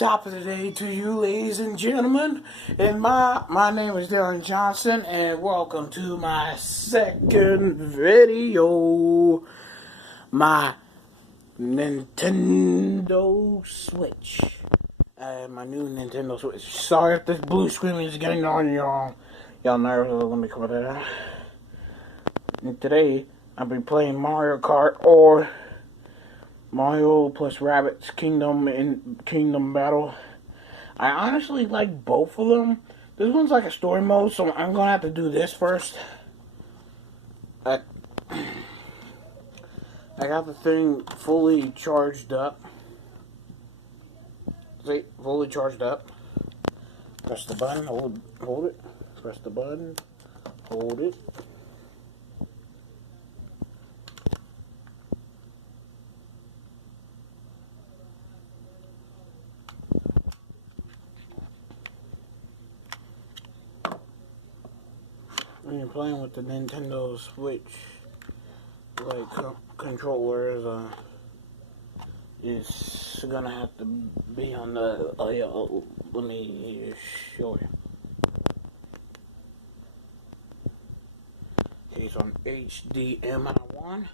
Top of the day to you, ladies and gentlemen. And my name is Darren Johnson, and welcome to my second video. My Nintendo Switch. My new Nintendo Switch. Sorry if this blue screen is getting on y'all. Y'all nervous? Let me cover that up. And today, I'll be playing Mario Kart or Mario plus Rabbids Kingdom Battle. I honestly like both of them. This one's like a story mode, so I'm gonna have to do this first. I got the thing fully charged up. See, fully charged up. Press the button, hold it. Press the button, hold it. When you're playing with the Nintendo Switch, like controllers, it's gonna have to be on the. Let me show you. Okay, it's on HDMI1.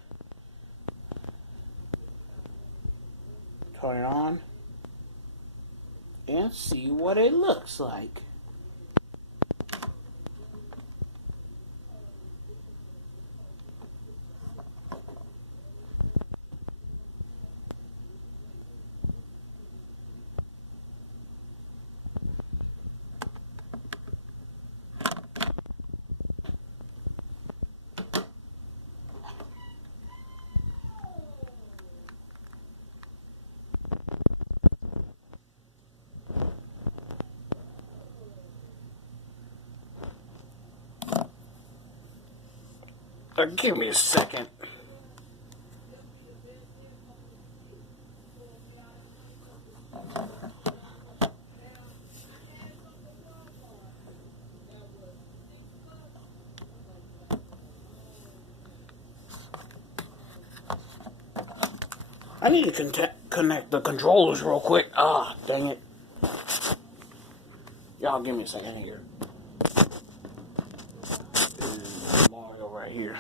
Turn it on and see what it looks like. Give me a second. I need to connect the controllers real quick. Ah, dang it. Y'all give me a second here. Mario right here.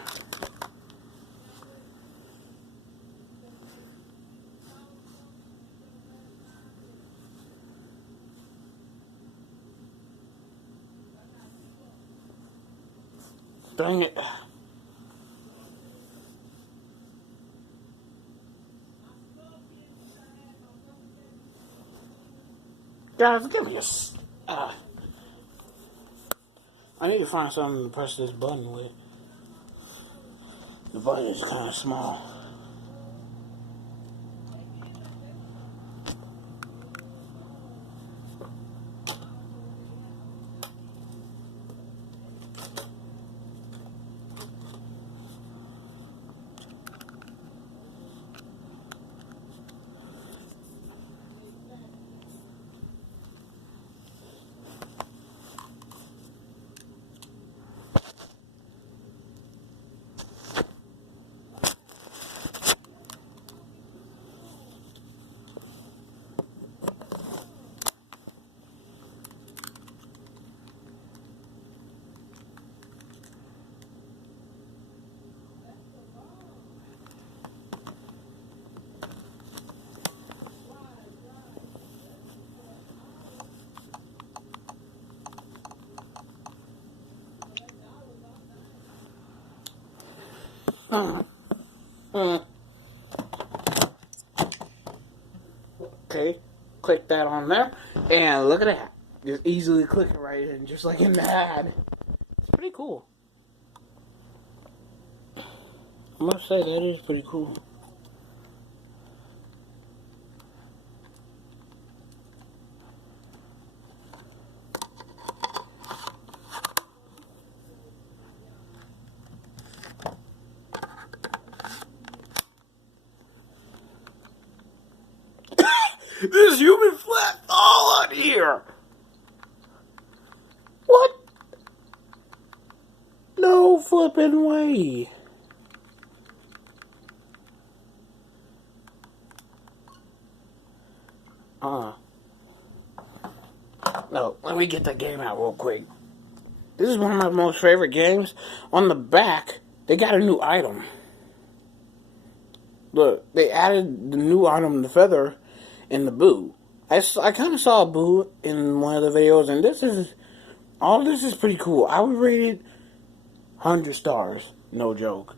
Dang it. Guys, give me a... I need to find something to press this button with. The button is kind of small. Okay, click that on there, and look at that. Just easily click it right in, just like in the ad. It's pretty cool. I must say, that is pretty cool. There's human flesh all on here. What? No flipping way. No, let me get the game out real quick. This is one of my most favorite games. On the back, they got a new item. Look, they added the new item, the feather, and the boo. I kind of saw a boo in one of the videos, and all this is pretty cool. I would rate it 100 stars. No joke.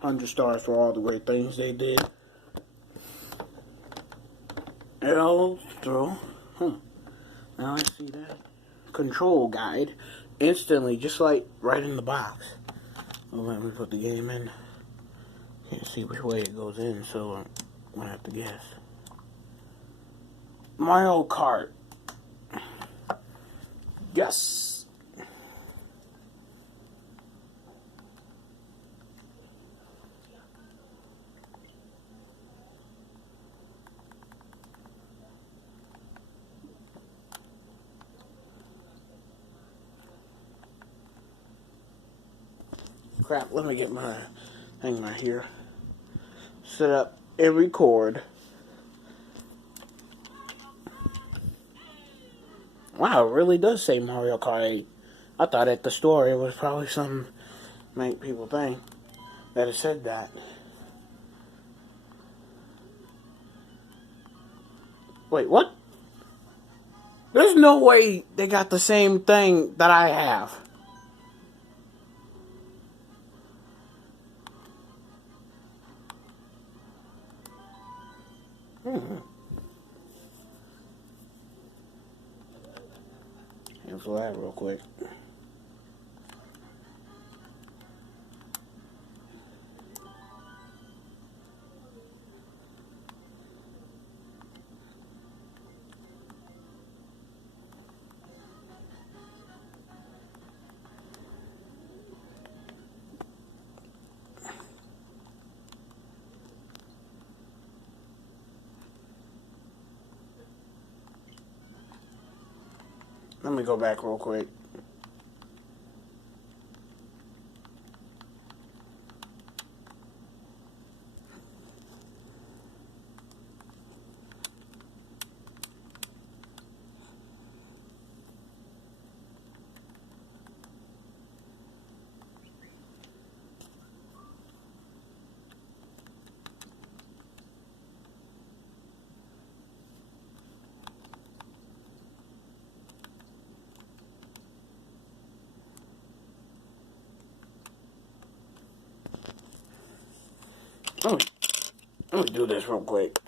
100 stars for all the great things they did. L throw. Now I see that. Control guide. Instantly, just like right in the box. Well, let me put the game in. Can't see which way it goes in, so I'm gonna have to guess. Mario Kart. Yes. Crap, let me get my thing right here. Set up and record. Wow, it really does say Mario Kart 8. I thought at the store it was probably something to make people think that it said that. Wait, what? There's no way they got the same thing that I have. Cancel that real quick. Let me go back real quick. Let me do this real quick.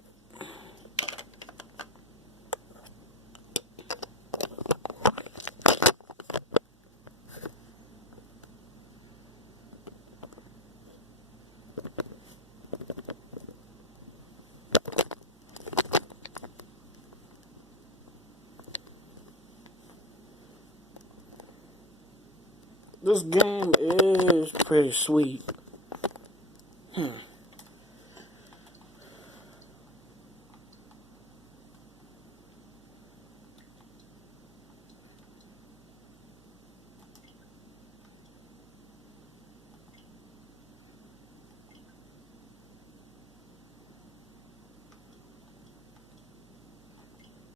This game is pretty sweet.